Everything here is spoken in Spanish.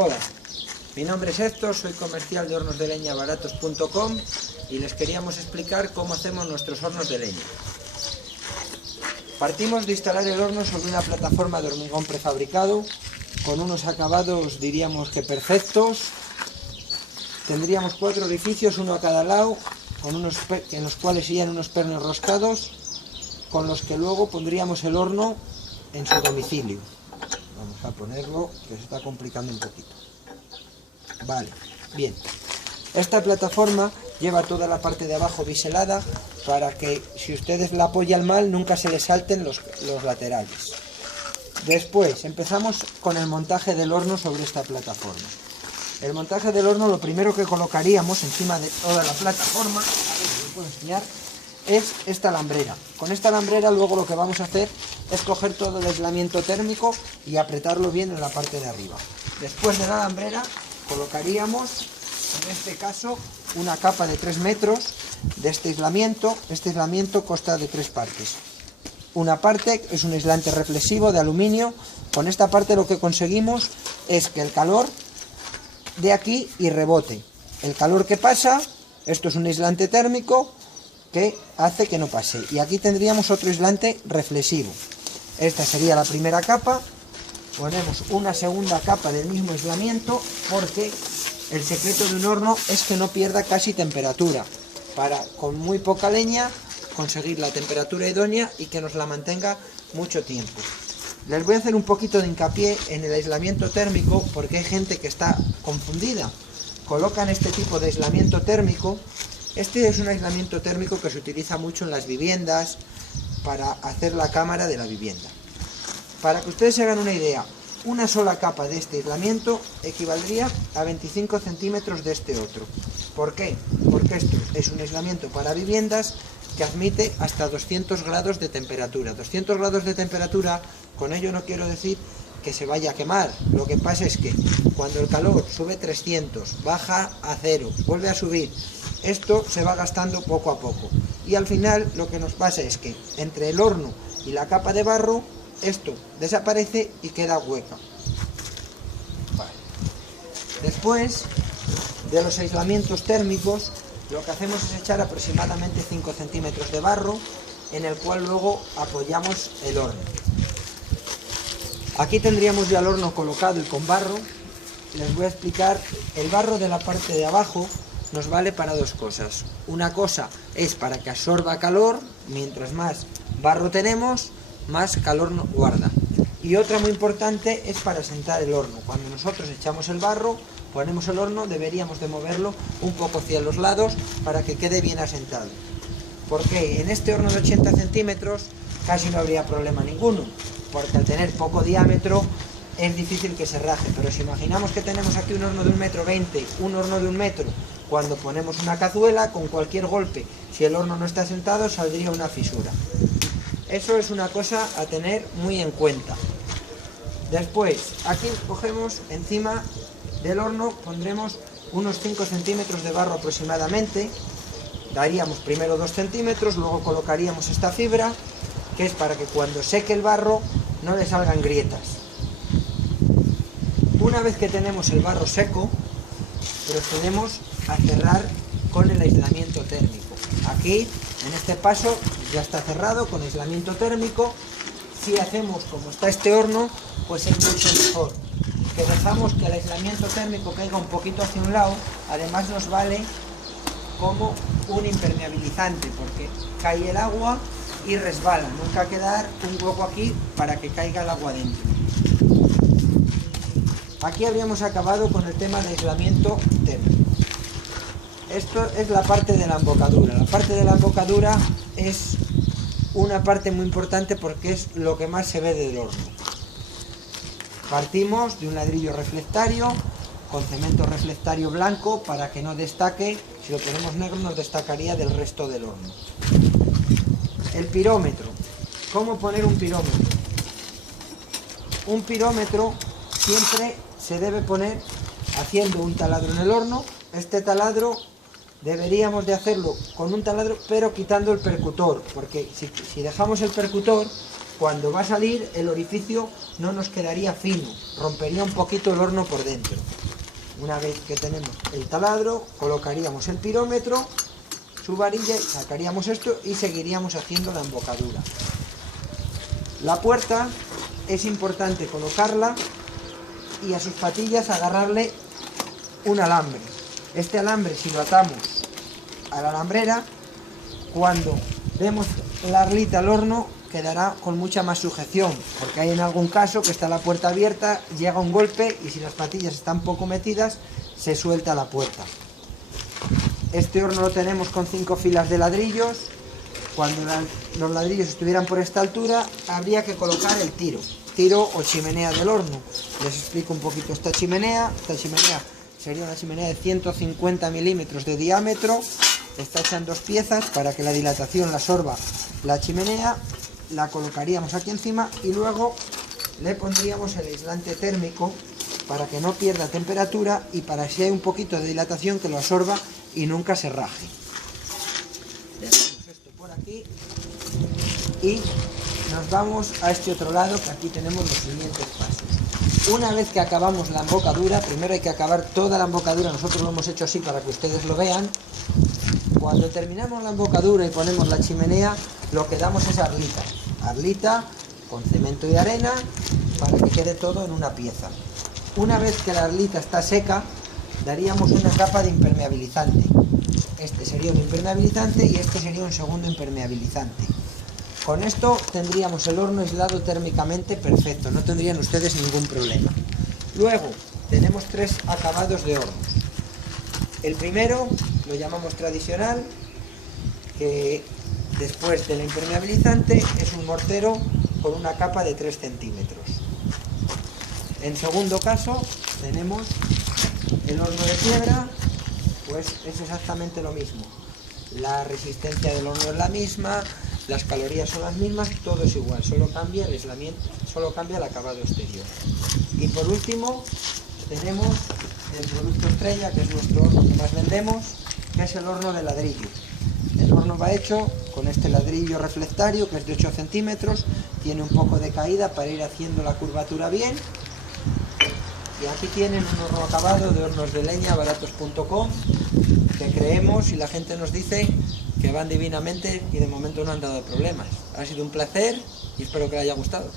Hola, mi nombre es Héctor, soy comercial de hornosdeleñabaratos.com y les queríamos explicar cómo hacemos nuestros hornos de leña. Partimos de instalar el horno sobre una plataforma de hormigón prefabricado con unos acabados, diríamos que perfectos. Tendríamos 4 orificios, uno a cada lado, en los cuales irían unos pernos roscados, con los que luego pondríamos el horno en su domicilio. Vamos a ponerlo, que se está complicando un poquito. Vale, bien. Esta plataforma lleva toda la parte de abajo biselada para que si ustedes la apoyan mal nunca se les salten los laterales. Después empezamos con el montaje del horno sobre esta plataforma. El montaje del horno, lo primero que colocaríamos encima de toda la plataforma, a ver si lo puedo enseñar, es esta alambrera. Con esta alambrera luego lo que vamos a hacer es coger todo el aislamiento térmico y apretarlo bien en la parte de arriba. Después de la alambrera colocaríamos, en este caso, una capa de 3 metros de este aislamiento. Este aislamiento consta de 3 partes. Una parte es un aislante reflexivo de aluminio. Con esta parte lo que conseguimos es que el calor de aquí y rebote. El calor que pasa, esto es un aislante térmico que hace que no pase. Y aquí tendríamos otro aislante reflexivo. Esta sería la primera capa. Ponemos una segunda capa del mismo aislamiento porque el secreto de un horno es que no pierda casi temperatura, para con muy poca leña conseguir la temperatura idónea y que nos la mantenga mucho tiempo. Les voy a hacer un poquito de hincapié en el aislamiento térmico porque hay gente que está confundida. Colocan este tipo de aislamiento térmico. Este es un aislamiento térmico que se utiliza mucho en las viviendas para hacer la cámara de la vivienda. Para que ustedes se hagan una idea, una sola capa de este aislamiento equivaldría a 25 centímetros de este otro. ¿Por qué? Porque esto es un aislamiento para viviendas que admite hasta 200 grados de temperatura. 200 grados de temperatura, con ello no quiero decir que se vaya a quemar. Lo que pasa es que cuando el calor sube 300, baja a 0, vuelve a subir, esto se va gastando poco a poco. Y al final lo que nos pasa es que entre el horno y la capa de barro, esto desaparece y queda hueca. Vale. Después de los aislamientos térmicos, lo que hacemos es echar aproximadamente 5 centímetros de barro, en el cual luego apoyamos el horno. Aquí tendríamos ya el horno colocado y con barro. Les voy a explicar, el barro de la parte de abajo nos vale para 2 cosas. Una cosa es para que absorba calor, mientras más barro tenemos, más calor nos guarda. Y otra muy importante es para sentar el horno. Cuando nosotros echamos el barro, ponemos el horno, deberíamos de moverlo un poco hacia los lados para que quede bien asentado. Porque en este horno de 80 centímetros casi no habría problema ninguno, porque al tener poco diámetro es difícil que se raje. Pero si imaginamos que tenemos aquí un horno de 1,20 m, un horno de 1 metro, cuando ponemos una cazuela, con cualquier golpe, si el horno no está sentado, saldría una fisura. Eso es una cosa a tener muy en cuenta. Después, aquí cogemos encima del horno, pondremos unos 5 centímetros de barro aproximadamente. Daríamos primero 2 centímetros, luego colocaríamos esta fibra, que es para que cuando seque el barro no le salgan grietas. Una vez que tenemos el barro seco, procedemos a cerrar con el aislamiento térmico. Aquí, en este paso, ya está cerrado con aislamiento térmico. Si hacemos como está este horno, pues es mucho mejor. Que dejamos que el aislamiento térmico caiga un poquito hacia un lado, además nos vale como un impermeabilizante, porque cae el agua y resbala. Nunca quedar un hueco aquí para que caiga el agua dentro. Aquí habríamos acabado con el tema de aislamiento térmico. Esto es la parte de la embocadura. La parte de la embocadura es una parte muy importante porque es lo que más se ve del horno. Partimos de un ladrillo reflectario con cemento reflectario blanco para que no destaque. Si lo ponemos negro nos destacaría del resto del horno. El pirómetro. ¿Cómo poner un pirómetro? Un pirómetro siempre se debe poner haciendo un taladro en el horno. Este taladro deberíamos de hacerlo con un taladro pero quitando el percutor, porque si dejamos el percutor cuando va a salir el orificio no nos quedaría fino, rompería un poquito el horno por dentro. Una vez que tenemos el taladro, colocaríamos el pirómetro, su varilla, sacaríamos esto y seguiríamos haciendo la embocadura. La puerta es importante colocarla y a sus patillas agarrarle un alambre. Este alambre, si lo atamos a la alambrera, cuando demos la arlita al horno quedará con mucha más sujeción, porque hay en algún caso que está la puerta abierta, llega un golpe y si las patillas están poco metidas se suelta la puerta. Este horno lo tenemos con 5 filas de ladrillos. Cuando los ladrillos estuvieran por esta altura habría que colocar el tiro o chimenea del horno. Les explico un poquito esta chimenea. Esta chimenea sería una chimenea de 150 milímetros de diámetro. Está hecha en 2 piezas para que la dilatación la absorba la chimenea. La colocaríamos aquí encima y luego le pondríamos el aislante térmico para que no pierda temperatura y para que si hay un poquito de dilatación que lo absorba y nunca se raje. Dejamos esto por aquí y nos vamos a este otro lado, que aquí tenemos los siguientes pasos. Una vez que acabamos la embocadura, primero hay que acabar toda la embocadura, nosotros lo hemos hecho así para que ustedes lo vean. Cuando terminamos la embocadura y ponemos la chimenea, lo que damos es arlita con cemento y arena para que quede todo en una pieza. Una vez que la arlita está seca, daríamos una capa de impermeabilizante. Este sería un impermeabilizante y este sería un segundo impermeabilizante. Con esto tendríamos el horno aislado térmicamente perfecto, no tendrían ustedes ningún problema. Luego tenemos 3 acabados de hornos. El primero lo llamamos tradicional, que después del impermeabilizante es un mortero con una capa de 3 centímetros. En segundo caso tenemos el horno de piedra, pues es exactamente lo mismo. La resistencia del horno es la misma, las calorías son las mismas, todo es igual, solo cambia el aislamiento, solo cambia el acabado exterior. Y por último tenemos el producto estrella, que es nuestro horno que más vendemos, que es el horno de ladrillo. El horno va hecho con este ladrillo reflectario, que es de 8 centímetros, tiene un poco de caída para ir haciendo la curvatura bien. Y aquí tienen un horno acabado de hornos de leña, baratos.com, que creemos y la gente nos dice que van divinamente y de momento no han dado problemas. Ha sido un placer y espero que les haya gustado.